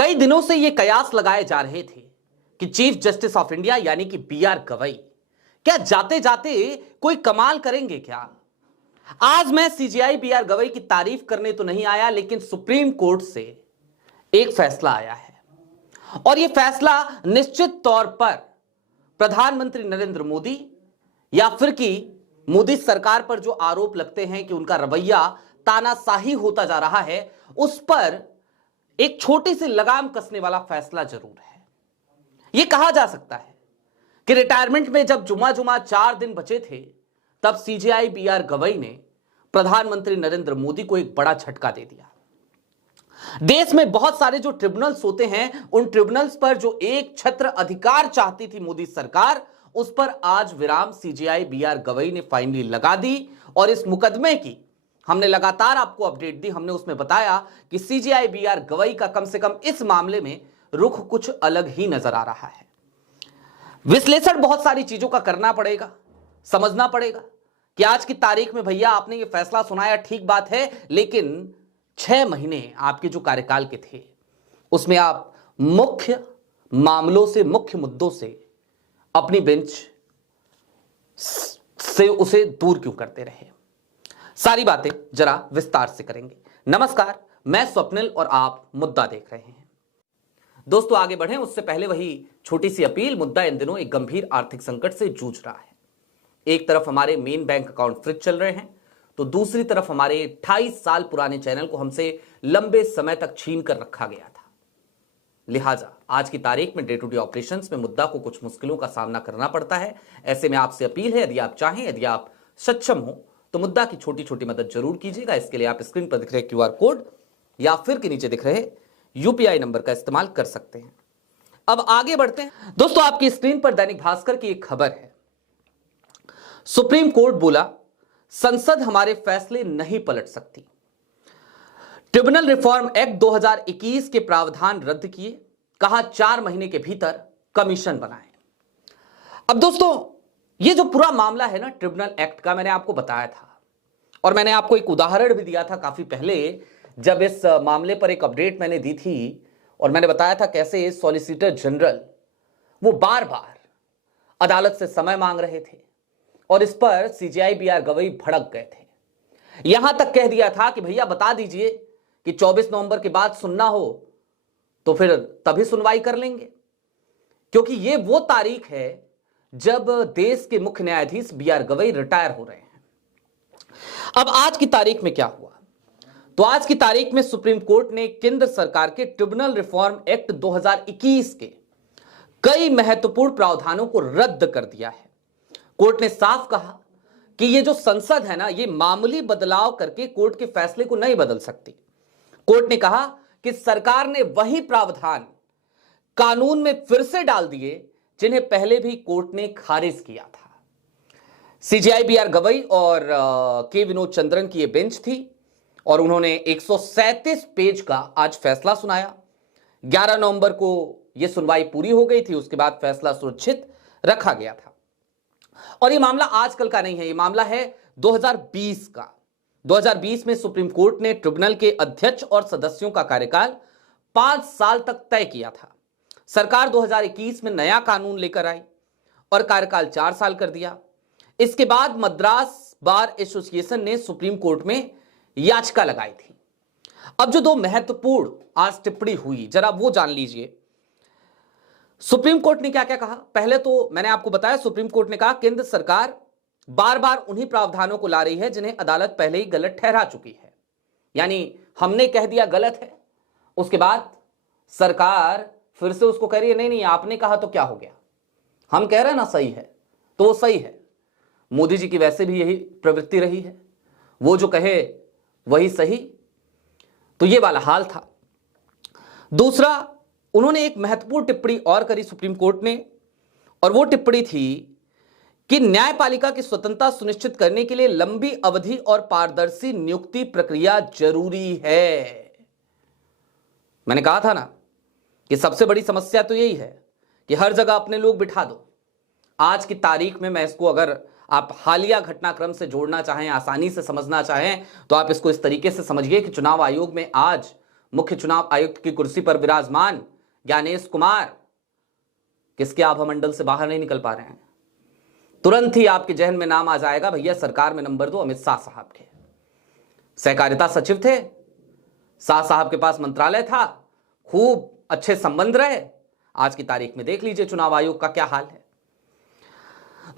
कई दिनों से ये कयास लगाए जा रहे थे कि चीफ जस्टिस ऑफ इंडिया यानी कि बीआर गवई क्या जाते जाते कोई कमाल करेंगे क्या। आज मैं सीजेआई बीआर गवई की तारीफ करने तो नहीं आया, लेकिन सुप्रीम कोर्ट से एक फैसला आया है और यह फैसला निश्चित तौर पर प्रधानमंत्री नरेंद्र मोदी या फिर कि मोदी सरकार पर जो आरोप लगते हैं कि उनका रवैया तानाशाही होता जा रहा है, उस पर एक छोटी सी लगाम कसने वाला फैसला जरूर है। यह कहा जा सकता है कि रिटायरमेंट में जब जुमा 4 दिन बचे थे, तब सीजेआई बीआर गवई ने प्रधानमंत्री नरेंद्र मोदी को एक बड़ा झटका दे दिया। देश में बहुत सारे जो ट्रिब्यूनल्स होते हैं, उन ट्रिब्यूनल्स पर जो एक छत्र अधिकार चाहती थी मोदी सरकार, उस पर आज विराम सीजेआई बीआर गवई ने फाइनली लगा दी। और इस मुकदमे की हमने लगातार आपको अपडेट दी। हमने उसमें बताया कि सीजेआई बीआर गवई का कम से कम इस मामले में रुख कुछ अलग ही नजर आ रहा है। विश्लेषण बहुत सारी चीजों का करना पड़ेगा, समझना पड़ेगा कि आज की तारीख में भैया आपने ये फैसला सुनाया, ठीक बात है, लेकिन 6 महीने आपके जो कार्यकाल के थे उसमें आप मुख्य मामलों से, मुख्य मुद्दों से अपनी बेंच से उसे दूर क्यों करते रहे। सारी बातें जरा विस्तार से करेंगे। नमस्कार, मैं स्वप्निल और आप मुद्दा देख रहे हैं। दोस्तों, आगे बढ़ें उससे पहले वही छोटी सी अपील। मुद्दा इन दिनों एक गंभीर आर्थिक संकट से जूझ रहा है। एक तरफ हमारे मेन बैंक अकाउंट फ्रीज चल रहे हैं, तो दूसरी तरफ हमारे 28 साल पुराने चैनल को हमसे लंबे समय तक छीन कर रखा गया था। लिहाजा आज की तारीख में डे टू डे ऑपरेशंस में मुद्दा को कुछ मुश्किलों का सामना करना पड़ता है। ऐसे में आपसे अपील है, यदि आप चाहें, यदि आप सक्षम हो, तो मुद्दा की छोटी छोटी मदद जरूर कीजिएगा। इसके लिए आप स्क्रीन पर दिख रहे क्यूआर कोड या फिर के नीचे दिख रहे यूपीआई नंबर का इस्तेमाल कर सकते हैं। अब आगे बढ़ते हैं। दोस्तों, आपकी स्क्रीन पर दैनिक भास्कर की एक खबर है। सुप्रीम कोर्ट बोला, संसद हमारे फैसले नहीं पलट सकती। ट्रिब्यूनल रिफॉर्म एक्ट 2021 के प्रावधान रद्द किए, कहा 4 महीने के भीतर कमीशन बनाए। अब दोस्तों, ये जो पूरा मामला है ना ट्रिब्यूनल एक्ट का, मैंने आपको बताया था और मैंने आपको एक उदाहरण भी दिया था काफी पहले, जब इस मामले पर एक अपडेट मैंने दी थी और मैंने बताया था कैसे सॉलिसिटर जनरल वो बार बार अदालत से समय मांग रहे थे और इस पर सीजेआई बीआर गवई भड़क गए थे। यहां तक कह दिया था कि भैया बता दीजिए कि 24 नवंबर के बाद सुनना हो तो फिर तभी सुनवाई कर लेंगे, क्योंकि ये वो तारीख है जब देश के मुख्य न्यायाधीश बीआर गवई रिटायर हो रहे हैं। अब आज की तारीख में क्या हुआ, तो आज की तारीख में सुप्रीम कोर्ट ने केंद्र सरकार के ट्रिब्यूनल रिफॉर्म एक्ट 2021 के कई महत्वपूर्ण प्रावधानों को रद्द कर दिया है। कोर्ट ने साफ कहा कि ये जो संसद है ना, ये मामूली बदलाव करके कोर्ट के फैसले को नहीं बदल सकती। कोर्ट ने कहा कि सरकार ने वही प्रावधान कानून में फिर से डाल दिए जिन्हें पहले भी कोर्ट ने खारिज किया था। सीजेआई बीआर गवई और के विनोद चंद्रन की यह बेंच थी और उन्होंने 137 पेज का आज फैसला सुनाया। 11 नवंबर को यह सुनवाई पूरी हो गई थी, उसके बाद फैसला सुरक्षित रखा गया था। और यह मामला आजकल का नहीं है, यह मामला है 2020 का। 2020 में सुप्रीम कोर्ट ने ट्रिब्यूनल के अध्यक्ष और सदस्यों का कार्यकाल 5 साल तक तय किया था। सरकार 2021 में नया कानून लेकर आई और कार्यकाल 4 साल कर दिया। इसके बाद मद्रास बार एसोसिएशन ने सुप्रीम कोर्ट में याचिका लगाई थी। अब जो 2 महत्वपूर्ण आज टिप्पणी हुई, जरा वो जान लीजिए। सुप्रीम कोर्ट ने क्या क्या कहा। पहले तो मैंने आपको बताया, सुप्रीम कोर्ट ने कहा केंद्र सरकार बार बार उन्हीं प्रावधानों को ला रही है जिन्हें अदालत पहले ही गलत ठहरा चुकी है। यानी हमने कह दिया गलत है, उसके बाद सरकार फिर से उसको कह रही है नहीं नहीं आपने कहा तो क्या हो गया, हम कह रहे हैं ना सही है तो वो सही है। मोदी जी की वैसे भी यही प्रवृत्ति रही है, वो जो कहे वही सही। तो ये वाला हाल था। दूसरा, उन्होंने एक महत्वपूर्ण टिप्पणी और करी सुप्रीम कोर्ट ने, और वो टिप्पणी थी कि न्यायपालिका की स्वतंत्रता सुनिश्चित करने के लिए लंबी अवधि और पारदर्शी नियुक्ति प्रक्रिया जरूरी है। मैंने कहा था ना कि सबसे बड़ी समस्या तो यही है कि हर जगह अपने लोग बिठा दो। आज की तारीख में मैं इसको, अगर आप हालिया घटनाक्रम से जोड़ना चाहें, आसानी से समझना चाहें, तो आप इसको इस तरीके से समझिए कि चुनाव आयोग में आज मुख्य चुनाव आयुक्त की कुर्सी पर विराजमान ज्ञानेश कुमार किसके आभा मंडल से बाहर नहीं निकल पा रहे हैं? तुरंत ही आपके जहन में नाम आ जाएगा, भैया सरकार में नंबर 2 अमित शाह साहब के। सहकारिता सचिव थे, शाह साहब के पास मंत्रालय था, खूब अच्छे संबंध रहे। आज की तारीख में देख लीजिए चुनाव आयोग का क्या हाल है।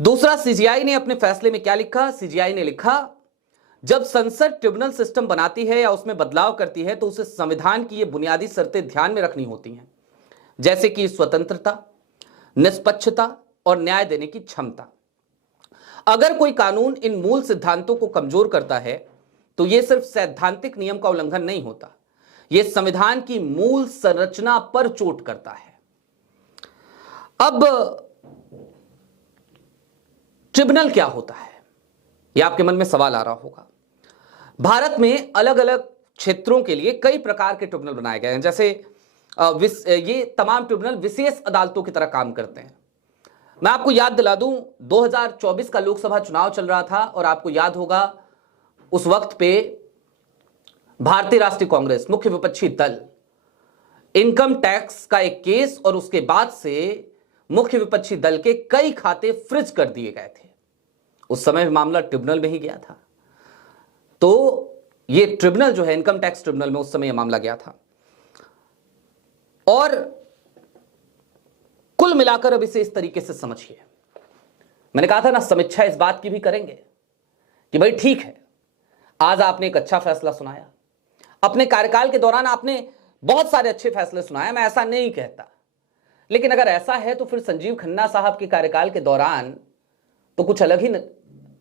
दूसरा, सीजीआई ने अपने फैसले में क्या लिखा? सीजीआई ने लिखा, जब संसद ट्रिब्यूनल सिस्टम बनाती है या उसमें बदलाव करती है तो उसे संविधान की ये बुनियादी शर्तें ध्यान में रखनी होती हैं, जैसे कि स्वतंत्रता, निष्पक्षता और न्याय देने की क्षमता। अगर कोई कानून इन मूल सिद्धांतों को कमजोर करता है तो यह सिर्फ सैद्धांतिक नियम का उल्लंघन नहीं होता, यह संविधान की मूल संरचना पर चोट करता है। अब ट्रिब्यूनल क्या होता है, यह आपके मन में सवाल आ रहा होगा। भारत में अलग अलग क्षेत्रों के लिए कई प्रकार के ट्रिब्यूनल बनाए गए हैं। जैसे ये तमाम ट्रिब्यूनल विशेष अदालतों की तरह काम करते हैं। मैं आपको याद दिला दूं, 2024 का लोकसभा चुनाव चल रहा था और आपको याद होगा उस वक्त पे भारतीय राष्ट्रीय कांग्रेस, मुख्य विपक्षी दल, इनकम टैक्स का एक केस और उसके बाद से मुख्य विपक्षी दल के कई खाते फ्रीज कर दिए गए थे। उस समय मामला ट्रिब्यूनल में ही गया था। तो ये ट्रिब्यूनल जो है, इनकम टैक्स ट्रिब्यूनल में उस समय यह मामला गया था। और कुल मिलाकर अब इसे इस तरीके से समझिए, मैंने कहा था ना, समीक्षा इस बात की भी करेंगे कि भाई ठीक है, आज आपने एक अच्छा फैसला सुनाया, अपने कार्यकाल के दौरान आपने बहुत सारे अच्छे फैसले सुनाए, मैं ऐसा नहीं कहता, लेकिन अगर ऐसा है तो फिर संजीव खन्ना साहब के कार्यकाल के दौरान तो कुछ अलग ही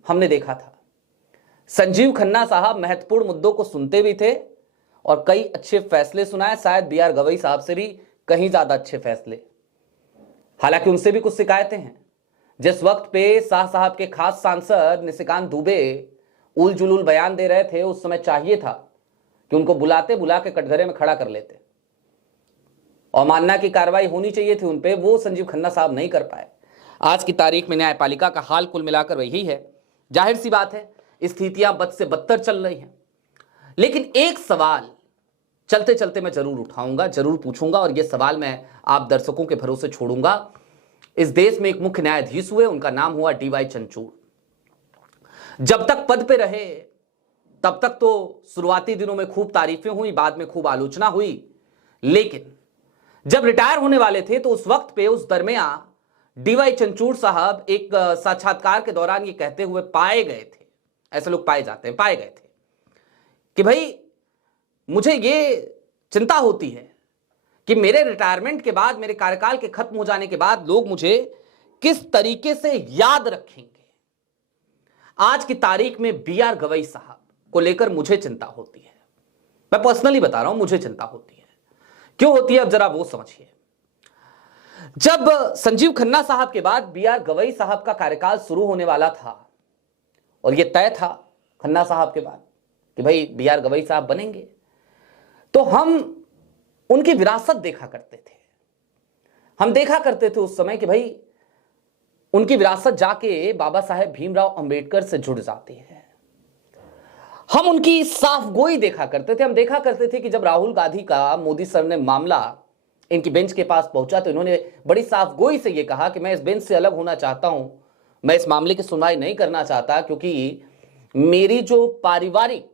हमने देखा था। संजीव खन्ना साहब महत्वपूर्ण मुद्दों को सुनते भी थे और कई अच्छे फैसले सुनाए, शायद बीआर गवई साहब से भी कहीं ज्यादा अच्छे फैसले। हालांकि उनसे भी कुछ शिकायतें हैं। जिस वक्त पे शाह साहब के खास सांसद निशिकांत दुबे उल जुलूल बयान दे रहे थे, उस समय चाहिए था कि उनको बुला के कटघरे में खड़ा कर लेते और मानना की कार्रवाई होनी चाहिए थी उनपे, वो संजीव खन्ना साहब नहीं कर पाए। आज की तारीख में न्यायपालिका का हाल कुल मिलाकर वही है। जाहिर सी बात है, स्थितियां बद से बदतर चल रही हैं। लेकिन एक सवाल चलते चलते मैं जरूर उठाऊंगा, जरूर पूछूंगा, और यह सवाल मैं आप दर्शकों के भरोसे छोड़ूंगा। इस देश में एक मुख्य न्यायाधीश हुए, उनका नाम हुआ डीवाई चंद्रचूड़। जब तक पद पे रहे तब तक तो शुरुआती दिनों में खूब तारीफें हुई, बाद में खूब आलोचना हुई, लेकिन जब रिटायर होने वाले थे तो उस वक्त पे, उस दरमियान डीवाई चंद्रचूड़ साहब एक साक्षात्कार के दौरान ये कहते हुए पाए गए थे, ऐसे लोग पाए जाते हैं, पाए गए थे कि भाई मुझे ये चिंता होती है कि मेरे रिटायरमेंट के बाद, मेरे कार्यकाल के खत्म हो जाने के बाद लोग मुझे किस तरीके से याद रखेंगे। आज की तारीख में बीआर गवई साहब को लेकर मुझे चिंता होती है। मैं पर्सनली बता रहा हूं, मुझे चिंता होती है। क्यों होती है, अब जरा वो समझिए। जब संजीव खन्ना साहब के बाद बीआर गवई साहब का कार्यकाल शुरू होने वाला था और यह तय था खन्ना साहब के बाद कि भाई बीआर गवई साहब बनेंगे, तो हम उनकी विरासत देखा करते थे। हम देखा करते थे उस समय कि भाई उनकी विरासत जाके बाबा साहेब भीमराव अंबेडकर से जुड़ जाती है। हम उनकी साफगोई देखा करते थे। हम देखा करते थे कि जब राहुल गांधी का मोदी सर ने मामला इनकी बेंच के पास पहुंचा तो इन्होंने बड़ी साफगोई से यह कहा कि मैं इस बेंच से अलग होना चाहता हूं, मैं इस मामले की सुनवाई नहीं करना चाहता, क्योंकि मेरी जो पारिवारिक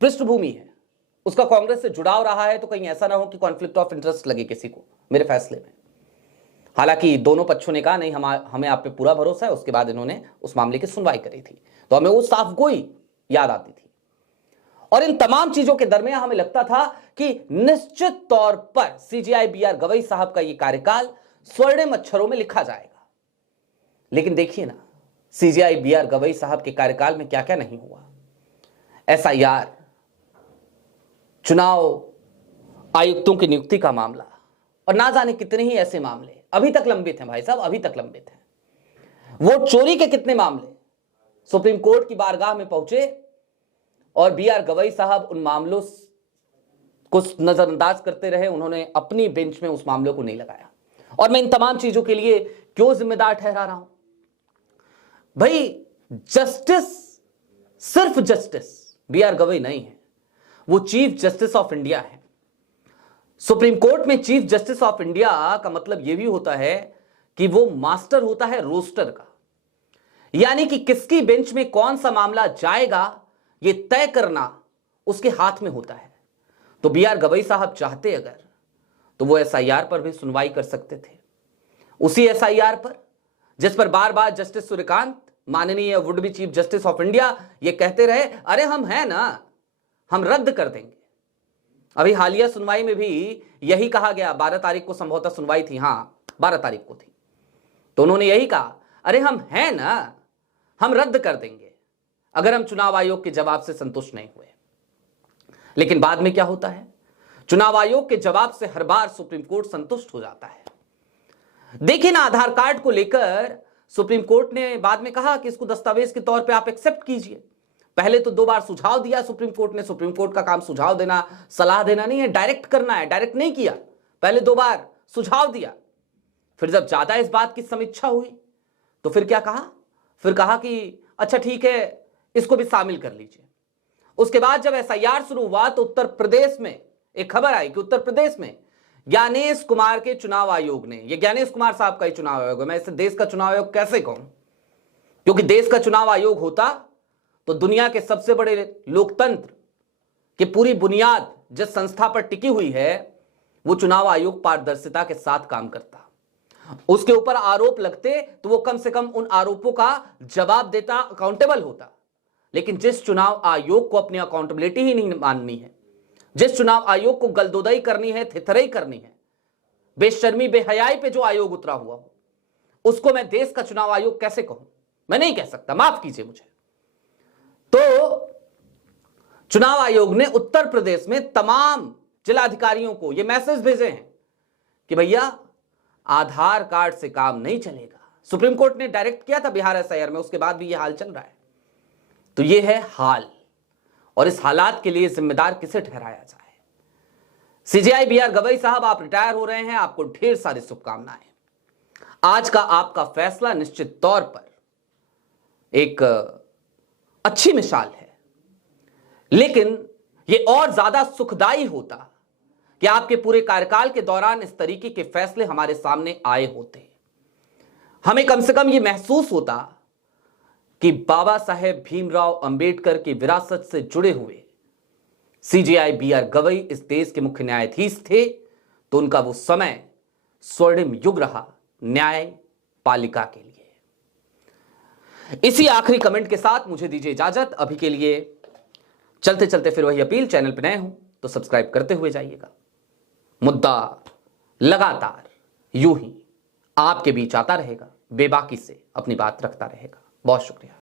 पृष्ठभूमि है उसका कांग्रेस से जुड़ाव रहा है, तो कहीं ऐसा ना हो कि कॉन्फ्लिक्ट ऑफ इंटरेस्ट लगे किसी को मेरे फैसले में। हालांकि दोनों पक्षों ने कहा नहीं, हमें आप पे पूरा भरोसा है। उसके बाद इन्होंने उस मामले की सुनवाई करी थी, तो हमें वो साफगोई याद आती थी। और इन तमाम चीजों के दरमियान हमें लगता था कि निश्चित तौर पर सीजीआई बीआर गवई साहब का यह कार्यकाल स्वर्णिम अक्षरों में लिखा जाएगा। लेकिन देखिए ना, सीजीआई बीआर गवई साहब के कार्यकाल में क्या क्या नहीं हुआ। एसआईआर, चुनाव आयुक्तों की नियुक्ति का मामला, और ना जाने कितने ही ऐसे मामले अभी तक लंबित हैं भाई साहब, अभी तक लंबित हैं। वोट चोरी के कितने मामले सुप्रीम कोर्ट की बारगाह में पहुंचे और बीआर गवई साहब उन मामलों को नजरअंदाज करते रहे। उन्होंने अपनी बेंच में उस मामले को नहीं लगाया। और मैं इन तमाम चीजों के लिए क्यों जिम्मेदार ठहरा रहा हूं भाई? जस्टिस सिर्फ जस्टिस बीआर गवई नहीं है, वो चीफ जस्टिस ऑफ इंडिया है। सुप्रीम कोर्ट में चीफ जस्टिस ऑफ इंडिया का मतलब यह भी होता है कि वो मास्टर होता है रोस्टर का, यानी कि किसकी बेंच में कौन सा मामला जाएगा यह तय करना उसके हाथ में होता है। तो बी.आर. गवई साहब चाहते अगर तो वो एसआईआर पर भी सुनवाई कर सकते थे, उसी एसआईआर पर जिस पर बार बार जस्टिस सूर्यकांत, माननीय would be chief justice of India, ये कहते रहे अरे हम हैं ना, हम रद्द कर देंगे। अभी हालिया सुनवाई में भी यही कहा गया, 12 तारीख को संभवतः सुनवाई थी, हां 12 तारीख को थी, तो उन्होंने यही कहा अरे हम हैं ना, हम रद्द कर देंगे अगर हम चुनाव आयोग के जवाब से संतुष्ट नहीं हुए। लेकिन बाद में क्या होता है, चुनाव आयोग के जवाब से हर बार सुप्रीम कोर्ट संतुष्ट हो जाता है। देखिए ना, आधार कार्ड को लेकर सुप्रीम कोर्ट ने बाद में कहा कि इसको दस्तावेज के तौर पे आप एक्सेप्ट कीजिए। पहले तो 2 बार सुझाव दिया सुप्रीम कोर्ट ने। सुप्रीम कोर्ट का काम सुझाव देना, सलाह देना नहीं है, डायरेक्ट करना है। डायरेक्ट नहीं किया, पहले 2 बार सुझाव दिया। फिर जब ज्यादा इस बात की समीक्षा हुई तो फिर क्या कहा, फिर कहा कि अच्छा ठीक है, इसको भी शामिल कर लीजिए। उसके बाद जब एसआईआर शुरू हुआ तो उत्तर प्रदेश में एक खबर आई कि उत्तर प्रदेश में ज्ञानेश कुमार के चुनाव आयोग ने, ये ज्ञानेश कुमार साहब का ही चुनाव आयोग है, मैं इसे देश का चुनाव आयोग कैसे कहूं, क्योंकि देश का चुनाव आयोग होता तो दुनिया के सबसे बड़े लोकतंत्र की पूरी बुनियाद जिस संस्था पर टिकी हुई है वो चुनाव आयोग पारदर्शिता के साथ काम करता। उसके ऊपर आरोप लगते तो वो कम से कम उन आरोपों का जवाब देता, अकाउंटेबल होता। लेकिन जिस चुनाव आयोग को अपनी अकाउंटेबिलिटी ही नहीं माननी है, जिस चुनाव आयोग को गलदोदई करनी है, थिथरई करनी है, बेशर्मी बेहयाई पे जो आयोग उतरा हुआ हो, उसको मैं देश का चुनाव आयोग कैसे कहूं? मैं नहीं कह सकता, माफ कीजिए मुझे। तो चुनाव आयोग ने उत्तर प्रदेश में तमाम जिलाधिकारियों को यह मैसेज भेजे हैं कि भैया आधार कार्ड से काम नहीं चलेगा। सुप्रीम कोर्ट ने डायरेक्ट किया था बिहार एसआईआर में, उसके बाद भी यह हाल चल रहा है। तो यह है हाल, और इस हालात के लिए जिम्मेदार किसे ठहराया जाए? CJI B R. गवई साहब, आप रिटायर हो रहे हैं, आपको ढेर सारी शुभकामनाएं। आज का आपका फैसला निश्चित तौर पर एक अच्छी मिसाल है, लेकिन यह और ज्यादा सुखदाई होता कि आपके पूरे कार्यकाल के दौरान इस तरीके के फैसले हमारे सामने आए होते। हमें कम से कम यह महसूस होता कि बाबा साहेब भीमराव अंबेडकर की विरासत से जुड़े हुए सीजेआई बी.आर. गवई इस देश के मुख्य न्यायाधीश थे, तो उनका वो समय स्वर्णिम युग रहा न्यायपालिका के लिए। इसी आखिरी कमेंट के साथ मुझे दीजिए इजाजत अभी के लिए। चलते चलते फिर वही अपील, चैनल पर नए हो तो सब्सक्राइब करते हुए जाइएगा। मुद्दा लगातार यूं ही आपके बीच आता रहेगा, बेबाकी से अपनी बात रखता रहेगा। बहुत शुक्रिया।